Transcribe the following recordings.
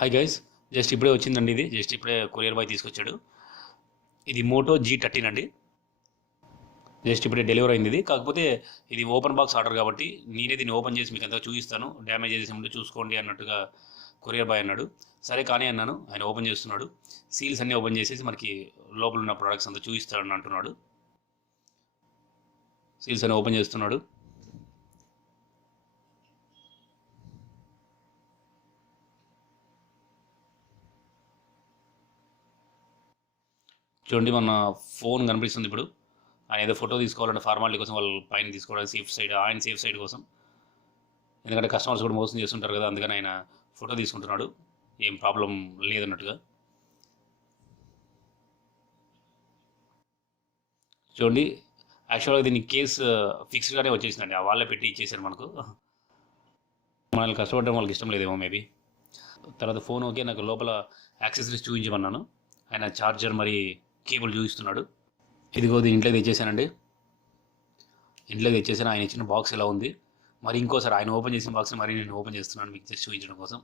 Hi guys, just ఇప్పుడే వచ్చిందండి. ఇది జస్ట్ ఇప్పుడే కొరియర్ బాయ్ తీసుకొచ్చాడు. ఇది మోటో G13 అండి. జస్ట్ ఇప్పుడే డెలివరీ అయింది. ఇది కాకపోతే ఇది ఓపెన్ బాక్స్ ఆర్డర్ కాబట్టి నేనే దీన్ని ఓపెన్ చేసి మీకు అంతా చూపిస్తాను. డ్యామేజ్ చేసే ముందు చూసుకోండి అన్నట్టుగా కొరియర్ బాయ్ అన్నాడు. సరే కానీ అన్నాను. ఆయన ఓపెన్ చేస్తున్నాడు. సీల్స్ అన్నీ ఓపెన్ చేసేసి మనకి లోపల ఉన్న ప్రొడక్ట్స్ అంతా చూపిస్తాడని అంటున్నాడు. సీల్స్ అన్నీ ఓపెన్ చేస్తున్నాడు. చూడండి, మన ఫోన్ కనిపిస్తుంది. ఇప్పుడు ఆయన ఏదో ఫోటో తీసుకోవాలంటే ఫార్మాలిటీ కోసం వాళ్ళు పైన తీసుకోవడానికి సేఫ్ సైడ్ కోసం. ఎందుకంటే కస్టమర్స్ కూడా మోసం చేస్తుంటారు కదా, అందుకని ఆయన ఫోటో తీసుకుంటున్నాడు. ఏం ప్రాబ్లం లేదన్నట్టుగా. చూడండి, యాక్చువల్గా దీన్ని కేసు ఫిక్స్డ్గానే వచ్చేసిందండి. ఆ వాళ్ళే పెట్టి ఇచ్చేసారు మనకు. మనల్ని కష్టపడడం వాళ్ళకి ఇష్టం లేదేమో మేబీ. తర్వాత ఫోన్ ఓకే, నాకు లోపల యాక్సెసరీస్ చూపించమన్నాను. ఆయన ఛార్జర్ మరి కేబుల్ చూపిస్తున్నాడు. ఇదిగో ఇంట్లోకి తెచ్చేసానండి. ఇంట్లోకి తెచ్చేసాను. ఆయన ఇచ్చిన బాక్స్ ఇలా ఉంది. మరి ఇంకోసారి ఆయన ఓపెన్ చేసిన బాక్స్ని మరి నేను ఓపెన్ చేస్తున్నాను మీకు జస్ట్ చూపించడం కోసం.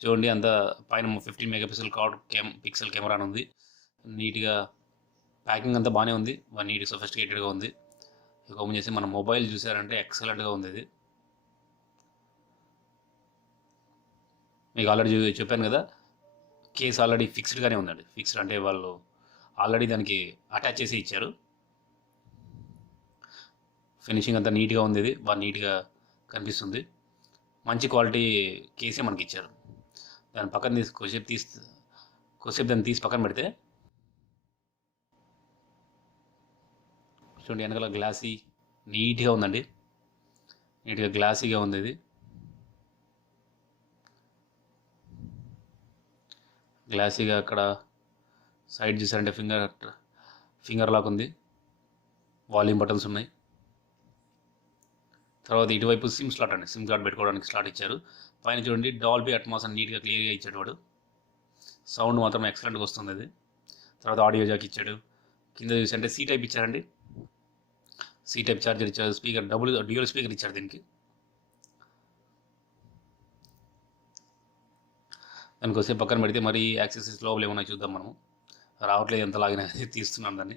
చూడండి, అంతా పైన 15 మెగాపిక్సెల్ పిక్సెల్ కెమెరా ఉంది. నీట్గా ప్యాకింగ్ అంతా బాగానే ఉంది. నీట్గా సొఫిస్టికేటెడ్గా ఉంది. ఇక ఓపెన్ చేసి మన మొబైల్ చూసారంటే ఎక్సలెంట్గా ఉంది. ఇది మీకు ఆల్రెడీ చెప్పాను కదా, కేస్ ఆల్రెడీ ఫిక్స్డ్గానే ఉందండి. ఫిక్స్డ్ అంటే వాళ్ళు ఆల్రెడీ దానికి అటాచ్ చేసి ఇచ్చారు. ఫినిషింగ్ అంతా నీట్గా ఉంది. ఇది బాగా నీట్గా కనిపిస్తుంది. మంచి క్వాలిటీ కేసే మనకి ఇచ్చారు. దాని పక్కన కొద్దిసేపు దాన్ని తీసి పక్కన పెడితే చూడండి, వెనకాల గ్లాసీ నీట్గా ఉందండి. నీట్గా గ్లాసీగా ఉంది. ఇది గ్లాసీగా అక్కడ సైడ్ చూసారంటే ఫింగర్ లాక్ ఉంది. వాల్యూమ్ బటన్స్ ఉన్నాయి. తర్వాత ఇటువైపు సిమ్ స్లాట్ అండి. సిమ్ కార్డ్ పెట్టుకోవడానికి స్లాట్ ఇచ్చారు. పైన చూడండి, డాల్బీ అట్మాస్ అని నీట్గా క్లియర్గా ఇచ్చాడు వాడు. సౌండ్ మాత్రం ఎక్సలెంట్గా వస్తుంది. అది తర్వాత ఆడియో జాక్ ఇచ్చాడు. కింద చూసంటే సి టైప్ ఇచ్చారండి. సి టైప్ ఛార్జర్ ఇచ్చారు. స్పీకర్ డ్యూయల్ స్పీకర్ ఇచ్చారు దీనికి. దానికోసం పక్కన పెడితే మరి యాక్సెసరీస్ లోపల ఏమన్నా చూద్దాం. మనము రావట్లేదు, ఎంత లాగిన తీస్తున్నాను దాన్ని.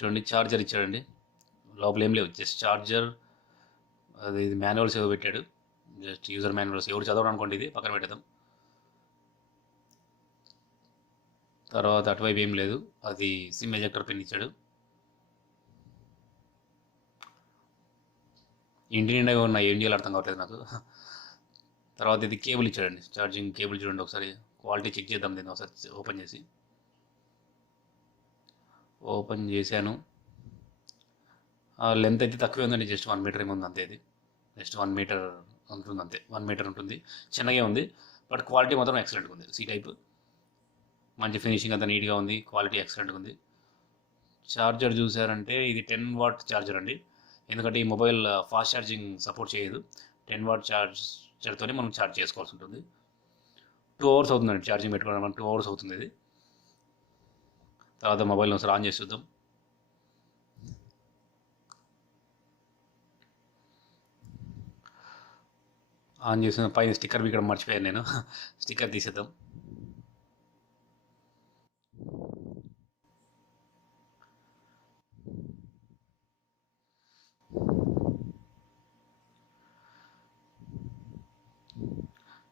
చూడండి, ఛార్జర్ ఇచ్చాడండి. లోపల ఏం లేవు, జస్ట్ ఛార్జర్. ఇది మాన్యువల్స్ ఏవో పెట్టాడు. Just user manuals. ఎవరు చదవడం అనుకోండి, ఇది పక్కన పెట్టేద్దాం. తర్వాత అటువైపు ఏం లేదు. అది సిమ్ ఎజెక్టర్ పిన్ ఇచ్చాడు. ఇంటి నిండా ఉన్నాయి, ఏం చేయాలో అర్థం కావట్లేదు నాకు. తర్వాత ఇది కేబుల్ ఇచ్చాడండి, ఛార్జింగ్ కేబుల్. చూడండి, ఒకసారి క్వాలిటీ చెక్ చేద్దాం దీన్ని. ఒకసారి ఓపెన్ చేశాను. లెంత్ అయితే తక్కువే ఉందండి. జస్ట్ 1 మీటర్ ఏముంది అంతే. ఇది జస్ట్ 1 మీటర్ ఉంటుంది అంతే. 1 మీటర్ ఉంటుంది. చిన్నగా ఉంది, బట్ క్వాలిటీ మాత్రం ఎక్సలెంట్గా ఉంది. సి టైప్ మంచి ఫినిషింగ్ అంతా నీట్గా ఉంది. క్వాలిటీ ఎక్సలెంట్గా ఉంది. ఛార్జర్ చూసారంటే ఇది 10 వాట్ ఛార్జర్ అండి. ఎందుకంటే ఈ మొబైల్ ఫాస్ట్ ఛార్జింగ్ సపోర్ట్ చేయదు. 10 వాట్ ఛార్జర్తోనే మనం ఛార్జ్ చేసుకోవాల్సి ఉంటుంది. 2 అవర్స్ అవుతుందండి ఛార్జింగ్ పెట్టుకోవడం. 2 అవర్స్ అవుతుంది ఇది. తర్వాత మొబైల్ ఒకసారి ఆన్ చేసి చూద్దాం. ఆన్ చేసిన పైన స్టిక్కర్ ఇక్కడ మర్చిపోయాను నేను. స్టిక్కర్ తీసేద్దాం.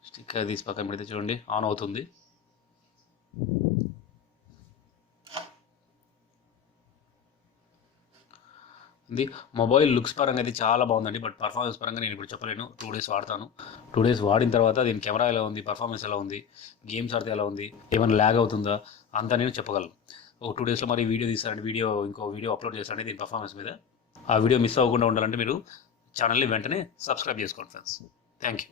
స్టిక్కర్ తీసి పక్కన పెడితే చూడండి, ఆన్ అవుతుంది. ఇది మొబైల్ లుక్స్ పరంగా అయితే చాలా బాగుందండి. బట్ పర్ఫార్మెన్స్ పరంగా నేను ఇప్పుడు చెప్పలేను. 2 డేస్ వాడతాను. 2 డేస్ వాడిన తర్వాత దీని కెమెరా ఎలా ఉంది, పర్ఫార్మెన్స్ ఎలా ఉంది, గేమ్స్ ఆడితే ఎలా ఉంది, ఏమైనా ల్యాగ్ అవుతుందా అంతా నేను చెప్పగలను. ఒక 2 డేస్లో మరి వీడియో తీస్తారండి. ఇంకో వీడియో అప్లోడ్ చేస్తారండి దీని పర్ఫార్మెన్స్ మీద. ఆ వీడియో మిస్ అవ్వకుండా ఉండాలంటే మీరు ఛానల్ని వెంటనే సబ్స్క్రైబ్ చేసుకోండి ఫ్రెండ్స్. Thank you.